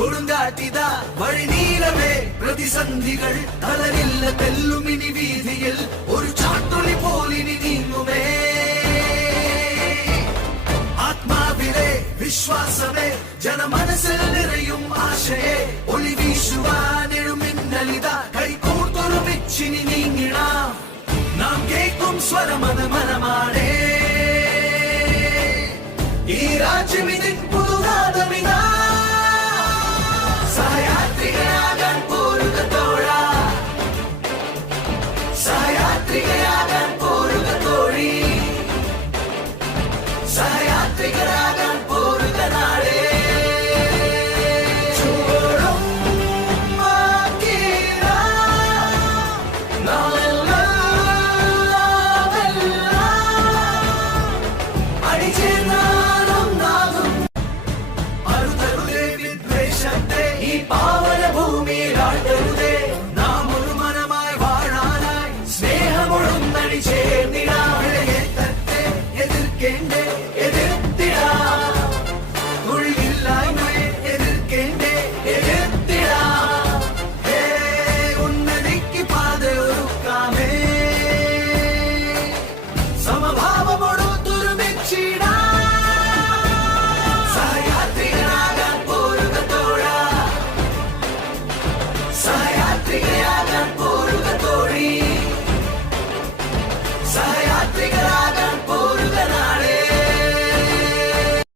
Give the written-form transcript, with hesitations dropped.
കൊടുങ്കാറ്റിതാ വഴി നീളവേ പ്രതിസന്ധികൾ തളരില്ല തെല്ലുമിനി വീതിയിൽ ഒരു ചാട്ടുളി പോലിനി നീങ്ങുമേ ആത്മാവിലെ വിശ്വാസമേ ജനമനസ്സിൽ നിറയും ആശയെ ഒളി വീശുവാനെഴുമിന്നലിതാ കൈകോർത്തൊരുമിച്ചിനി നീങ്ങിടാം നാം കേൾക്കും സ്വരമന മനമാടേ ഈ രാജ്യമിതിൻ